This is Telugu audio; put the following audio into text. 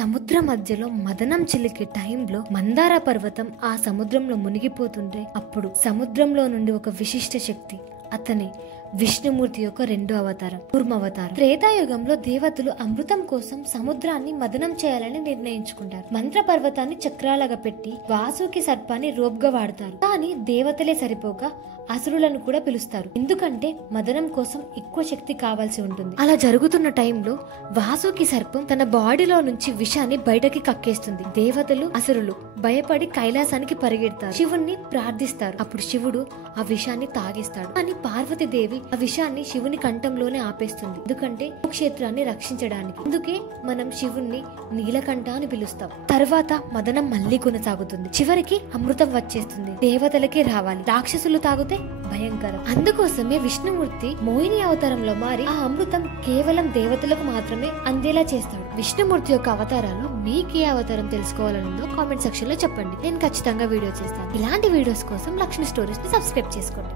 సముద్ర మధ్యలో మదనం చిలికే టైంలో మందార పర్వతం ఆ సముద్రంలో మునిగిపోతుంటే అప్పుడు సముద్రంలో నుండి ఒక విశిష్ట శక్తి అతనే విష్ణుమూర్తి యొక్క రెండో అవతారం కూర్మావతారం. త్రేతాయుగంలో దేవతలు అమృతం కోసం సముద్రాన్ని మదనం చేయాలని నిర్ణయించుకుంటారు. మంత్ర పర్వతాన్ని చక్రాలుగా పెట్టి వాసుకి సర్పాన్ని రోప్గా వాడతారు. కానీ దేవతలే సరిపోగా అసురులను కూడా పిలుస్తారు. ఎందుకంటే మదనం కోసం ఎక్కువ శక్తి కావాల్సి ఉంటుంది. అలా జరుగుతున్న టైంలో వాసుకి సర్పం తన బాడీలో నుంచి విషాన్ని బయటకి కక్కేస్తుంది. దేవతలు అసురులు భయపడి కైలాసానికి పరిగెడతారు. శివుణ్ణి ప్రార్థిస్తారు. అప్పుడు శివుడు ఆ విషాన్ని తాగిస్తాడు. కానీ పార్వతీదేవి ఆ విషాన్ని శివుని కంఠంలోనే ఆపేస్తుంది. ఎందుకంటే క్షేత్రాన్ని రక్షించడానికి. అందుకే మనం శివుణ్ణి నీలకంఠ అని పిలుస్తాం. తర్వాత మదనం మళ్ళీ కొనసాగుతుంది. చివరికి అమృతం వచ్చేస్తుంది. దేవతలకే రావాలి, రాక్షసులు తాగితే భయంకరం. అందుకోసమే విష్ణుమూర్తి మోహిని అవతారంలో మారి ఆ అమృతం కేవలం దేవతలకు మాత్రమే అందేలా చేస్తాడు. విష్ణుమూర్తి యొక్క అవతారాలు మీకే అవతారం తెలుసుకోవాలనుందో కామెంట్ సెక్షన్ లో చెప్పండి. నేను ఖచ్చితంగా వీడియో చేస్తాను. ఇలాంటి వీడియోస్ కోసం లక్ష్మి స్టోరీస్ ని సబ్స్క్రైబ్ చేసుకోండి.